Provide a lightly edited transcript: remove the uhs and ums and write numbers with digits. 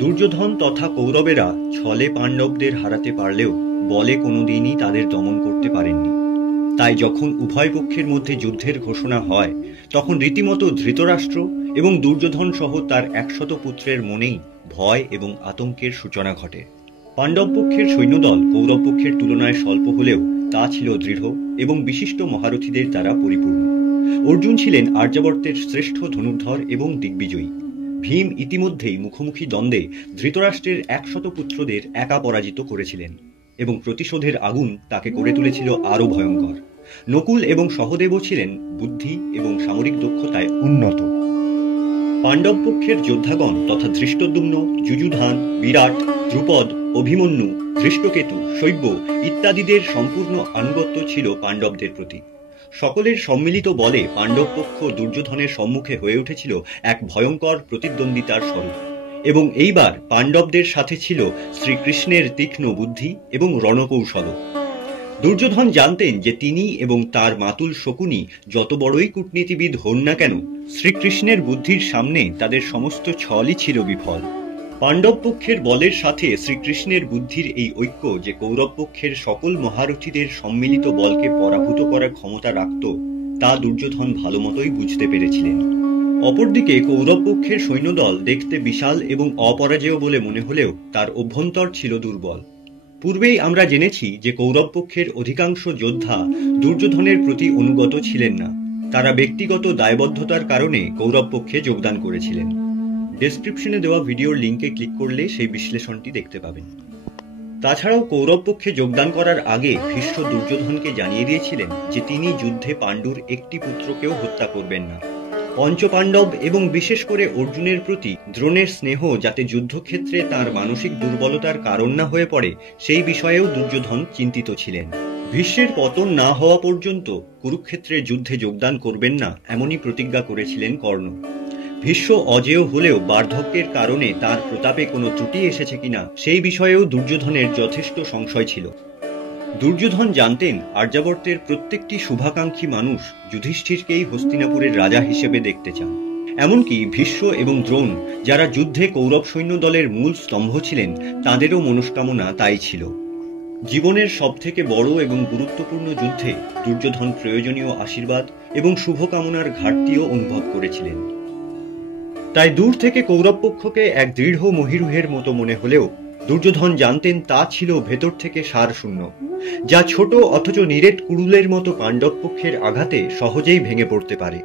দুর্যোধন তথা কৌরবেরা ছলে পাণ্ডবদের হারাতে পারলেও বলে কোনোদিনই তাদের দমন করতে পারেননি। তাই যখন উভয় পক্ষের মধ্যে যুদ্ধের ঘোষণা হয় তখন রীতিমতো ধৃতরাষ্ট্র এবং দুর্যোধন সহ তার 100 পুত্রের মনেই ভয় এবং আতঙ্কের সূচনা ঘটে। পাণ্ডব পক্ষের সৈন্যদল কৌরব পক্ষের তুলনায় স্বল্প হলেও তা ছিল দৃঢ় এবং বিশিষ্ট মহারথীদের দ্বারা পরিপূর্ণ। অর্জুন ছিলেন আর্যাবর্তের শ্রেষ্ঠ ধনুর্ধর এবং দিগ্বিজয়ী। ভীম ইতিমধ্যেই মুখোমুখি দ্বন্দ্বে ধৃতরাষ্ট্রের 100 পুত্রদের একা পরাজিত করেছিলেন এবং প্রতিশোধের আগুন তাকে করে তুলেছিল আরও ভয়ঙ্কর। নকুল এবং সহদেবও ছিলেন বুদ্ধি এবং সামরিক দক্ষতায় উন্নত। পাণ্ডব পক্ষের যোদ্ধাগণ তথা ধৃষ্টদ্যুম্ন, যুযুধান, বিরাট, দ্রুপদ, অভিমন্যু, ধৃষ্টকেতু, শৈব্য ইত্যাদিদের সম্পূর্ণ আনুগত্য ছিল পাণ্ডবদের প্রতি। সকলের সম্মিলিত বলে পাণ্ডব পক্ষ দুর্যোধনের সম্মুখে হয়ে উঠেছিল এক ভয়ঙ্কর প্রতিদ্বন্দ্বিতার স্বরূপ, এবং এইবার পাণ্ডবদের সাথে ছিল শ্রীকৃষ্ণের তীক্ষ্ণ বুদ্ধি এবং রণকৌশল। দুর্যোধন জানতেন যে তিনি এবং তার মাতুল শকুনি যত বড়ই কূটনীতিবিদ হন না কেন, শ্রীকৃষ্ণের বুদ্ধির সামনে তাদের সমস্ত ছলই ছিল বিফল। পাণ্ডব পক্ষের বলের সাথে শ্রীকৃষ্ণের বুদ্ধির এই ঐক্য যে কৌরব পক্ষের সকল মহারথীদের সম্মিলিত বলকে পরাভূত করার ক্ষমতা রাখত, তা দুর্যোধন ভালোমতোই বুঝতে পেরেছিলেন। অপরদিকে কৌরব পক্ষের সৈন্যদল দেখতে বিশাল এবং অপরাজেয় বলে মনে হলেও তার অভ্যন্তর ছিল দুর্বল। পূর্বেই আমরা জেনেছি যে কৌরব পক্ষের অধিকাংশ যোদ্ধা দুর্যোধনের প্রতি অনুগত ছিলেন না। তারা ব্যক্তিগত দায়বদ্ধতার কারণে কৌরব পক্ষে যোগদান করেছিলেন। ডেসক্রিপশনে দেওয়া ভিডিওর লিঙ্কে ক্লিক করলে সেই বিশ্লেষণটি দেখতে পাবেন। তাছাড়াও কৌরব পক্ষে যোগদান করার আগে ভীষ্ম দুর্যোধনকে জানিয়ে দিয়েছিলেন যে তিনি যুদ্ধে পাণ্ডুর একটি পুত্রকেও হত্যা করবেন না। পঞ্চপাণ্ডব এবং বিশেষ করে অর্জুনের প্রতি দ্রোণের স্নেহ যাতে যুদ্ধক্ষেত্রে তার মানসিক দুর্বলতার কারণ না হয়ে পড়ে, সেই বিষয়েও দুর্যোধন চিন্তিত ছিলেন। ভীষ্মের পতন না হওয়া পর্যন্ত কুরুক্ষেত্রের যুদ্ধে যোগদান করবেন না এমনই প্রতিজ্ঞা করেছিলেন কর্ণ। ভীষ্ম অজেয় হলেও বার্ধক্যের কারণে তার প্রতাপে কোনো ত্রুটি এসেছে কিনা সেই বিষয়েও দুর্যোধনের যথেষ্ট সংশয় ছিল। দুর্যোধন জানতেন আর্যাবর্তের প্রত্যেকটি শুভাকাঙ্ক্ষী মানুষ যুধিষ্ঠিরকেই হস্তিনাপুরের রাজা হিসেবে দেখতে চান। এমনকি ভীষ্ম এবং দ্রোণ, যারা যুদ্ধে কৌরব সৈন্য দলের মূল স্তম্ভ ছিলেন, তাদেরও মনস্কামনা তাই ছিল। জীবনের সবথেকে বড় এবং গুরুত্বপূর্ণ যুদ্ধে দুর্যোধন প্রয়োজনীয় আশীর্বাদ এবং শুভকামনার ঘাটতিও অনুভব করেছিলেন। তাই দূর থেকে কৌরব পক্ষকে এক দৃঢ় মহীরুহের মতো মনে হলেও দুর্যোধন জানতেন তা ছিল ভেতর থেকে সারশূন্য, যা ছোট অথচ নিরেট কুড়ুলের মতো পাণ্ডব পক্ষের আঘাতে সহজেই ভেঙে পড়তে পারে।